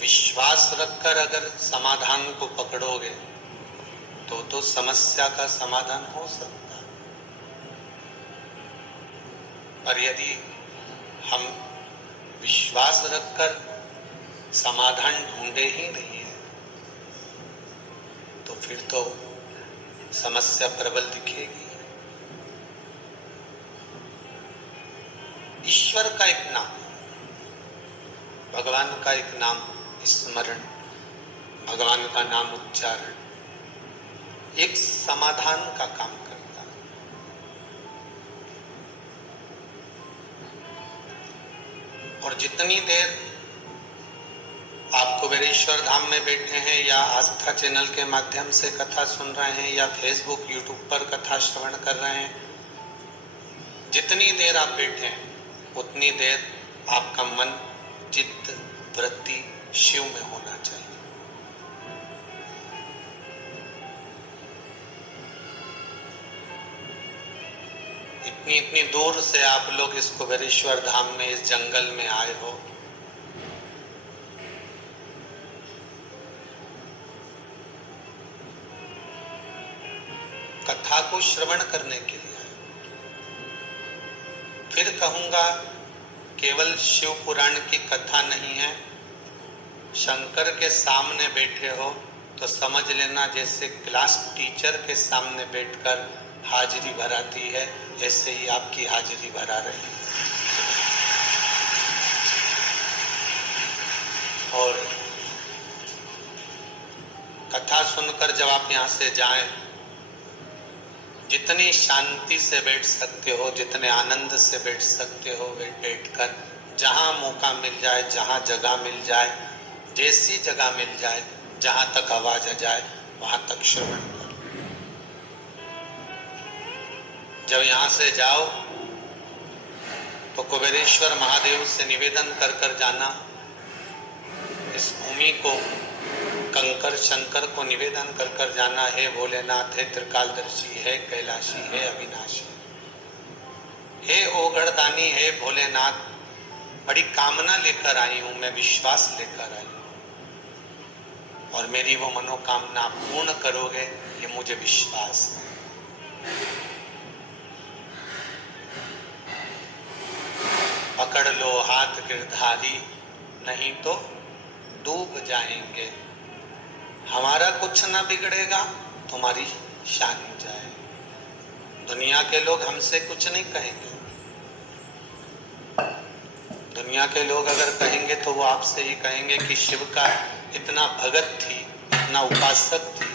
विश्वास रखकर अगर समाधान को पकड़ोगे तो समस्या का समाधान हो सकता है। पर यदि हम विश्वास रखकर समाधान ढूंढे ही नहीं है तो फिर तो समस्या प्रबल दिखेगी। ईश्वर का एक नाम, भगवान का एक नाम स्मरण, भगवान का नाम उच्चारण एक समाधान का काम करता है। और जितनी देर आप कुबेरेश्वर धाम में बैठे हैं या आस्था चैनल के माध्यम से कथा सुन रहे हैं या फेसबुक यूट्यूब पर कथा श्रवण कर रहे हैं, जितनी देर आप बैठे हैं उतनी देर आपका मन चित्त वृत्ति शिव में होना चाहिए। इतनी दूर से आप लोग इस कुबेरेश्वर धाम में इस जंगल में आए हो, कथा को श्रवण करने के लिए। फिर कहूंगा केवल शिव पुराण की कथा नहीं है, शंकर के सामने बैठे हो तो समझ लेना जैसे क्लास टीचर के सामने बैठकर हाजिरी भराती है, ऐसे ही आपकी हाजिरी भरा रही है। और कथा सुनकर जब आप यहाँ से जाएं, जितनी शांति से बैठ सकते हो, जितने आनंद से बैठ सकते हो, बैठकर जहाँ मौका मिल जाए, जहाँ जगह मिल जाए, जैसी जगह मिल जाए, जहाँ तक आवाज आ जाए वहाँ तक श्रवण करो। जब यहाँ से जाओ तो कुबेरेश्वर महादेव से निवेदन कर कर जाना, इस भूमि को कंकर शंकर को निवेदन कर कर जाना, है भोलेनाथ, है त्रिकालदर्शी, है कैलाशी, है अविनाशी, हे ओगढ़दानी, है भोलेनाथ, बड़ी कामना लेकर आई हूं मैं, विश्वास लेकर आई हूं और मेरी वो मनोकामना पूर्ण करोगे ये मुझे विश्वास है। पकड़ लो हाथ गिरधारी, नहीं तो डूब जाएंगे। हमारा कुछ ना बिगड़ेगा, तुम्हारी शान जाए। दुनिया के लोग हमसे कुछ नहीं कहेंगे। दुनिया के लोग अगर कहेंगे तो वो आपसे ही कहेंगे कि शिव का इतना भगत थी, इतना उपासक थी,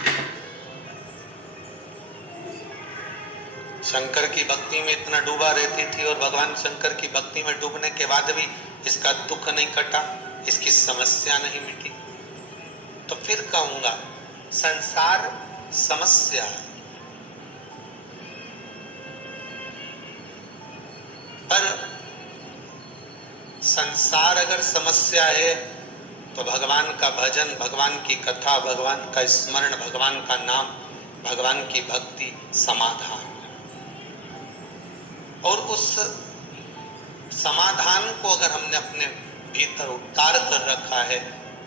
शंकर की भक्ति में इतना डूबा रहती थी और भगवान शंकर की भक्ति में डूबने के बाद भी इसका दुख नहीं कटा, इसकी समस्या नहीं मिटी। तो फिर कहूंगा संसार समस्या है, पर संसार अगर समस्या है तो भगवान का भजन, भगवान की कथा, भगवान का स्मरण, भगवान का नाम, भगवान की भक्ति समाधान। और उस समाधान को अगर हमने अपने भीतर उतार कर रखा है,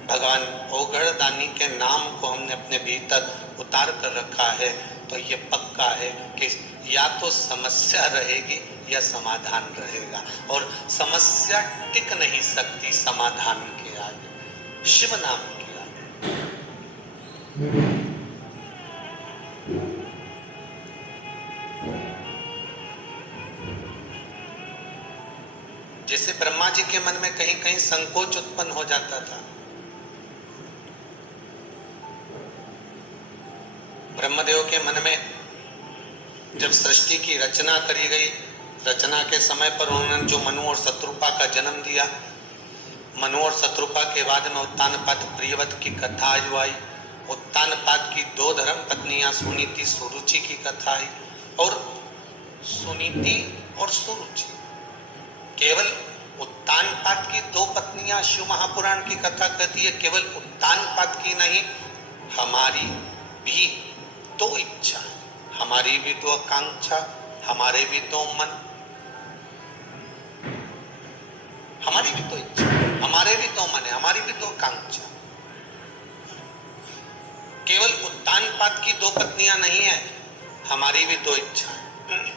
भगवान ओगढ़दानी के नाम को हमने अपने भीतर उतार कर रखा है, तो ये पक्का है कि या तो समस्या रहेगी या समाधान रहेगा। और समस्या टिक नहीं सकती समाधान के आगे, शिव नाम के आगे। जैसे ब्रह्मा जी के मन में कहीं कहीं संकोच उत्पन्न हो जाता था। ब्रह्मदेव के मन में जब सृष्टि की रचना करी गई, रचना के समय पर उन्होंने जो मनु और शत्रुपा का जन्म दिया, मनु और शत्रुपा के बाद में उत्तानपाद प्रियव्रत की कथा जो आई, उत्तानपाद की 2 धर्म पत्नियां सुनीति सुरुचि की कथा आई। और सुनीति और सुरुचि, केवल उत्तानपाद की 2 पत्नियां शिव महापुराण की कथा कहती है, केवल उत्तानपाद की नहीं, हमारी भी तो इच्छा, हमारी भी तो आकांक्षा, हमारे भी तो मन, हमारी भी तो इच्छा। हमारे भी तो मन है, हमारी भी तो कांक्षा। केवल उत्तानपाद की दो पत्नियां नहीं है, हमारी भी दो इच्छा है।